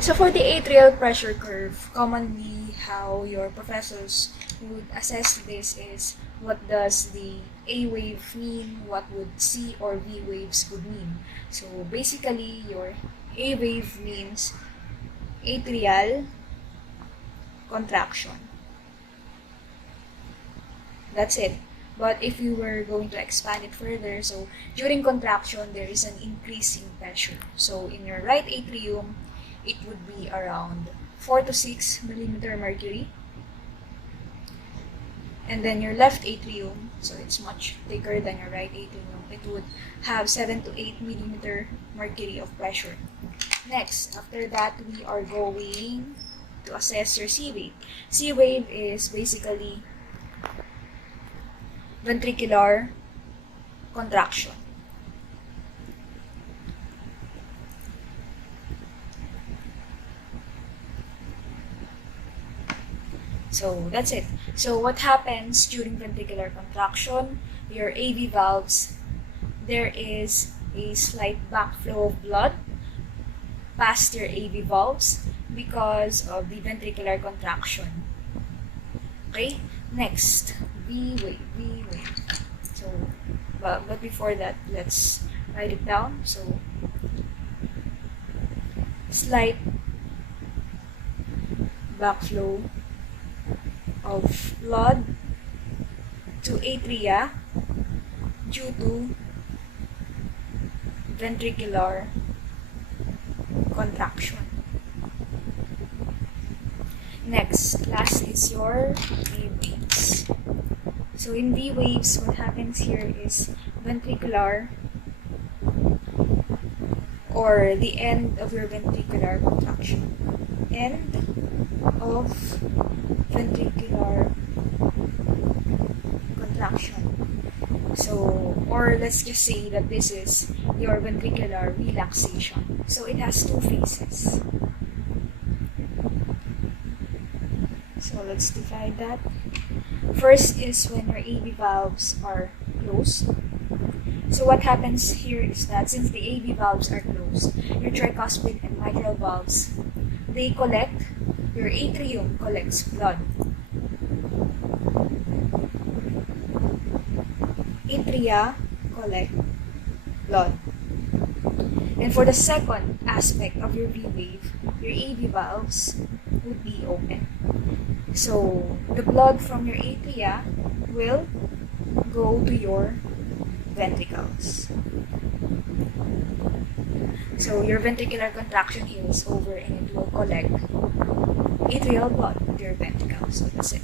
So for the atrial pressure curve, commonly how your professors would assess this is what does the A wave mean, what would C or V waves would mean. So basically your A wave means atrial contraction. That's it. But if you were going to expand it further, so during contraction, there is an increasing pressure. So in your right atrium, it would be around 4 to 6 millimeter mercury. And then your left atrium, so it's much thicker than your right atrium, it would have 7 to 8 millimeter mercury of pressure. Next, after that, we are going to assess your C wave. C wave is basically ventricular contraction. So that's it. So what happens during ventricular contraction? Your AV valves, there is a slight backflow of blood past your AV valves because of the ventricular contraction. Okay? Next, V wave. So, but before that, let's write it down. So, slight backflow of blood to atria due to ventricular contraction. Next, last is your V waves. So in V waves, what happens here is ventricular or the end of your ventricular contraction. End of ventricular contraction. So, or let's just say that this is your ventricular relaxation. So it has two phases. So let's divide that. First is when your AV valves are closed. So what happens here is that since the AV valves are closed, your tricuspid and mitral valves, they collect, your atrium collects blood. Atria collect blood. And for the second aspect of your V wave, your AV valves would be open. So the blood from your atria will go to your ventricles. So your ventricular contraction here is over and it will collect atrial blood to your ventricles. So that's it.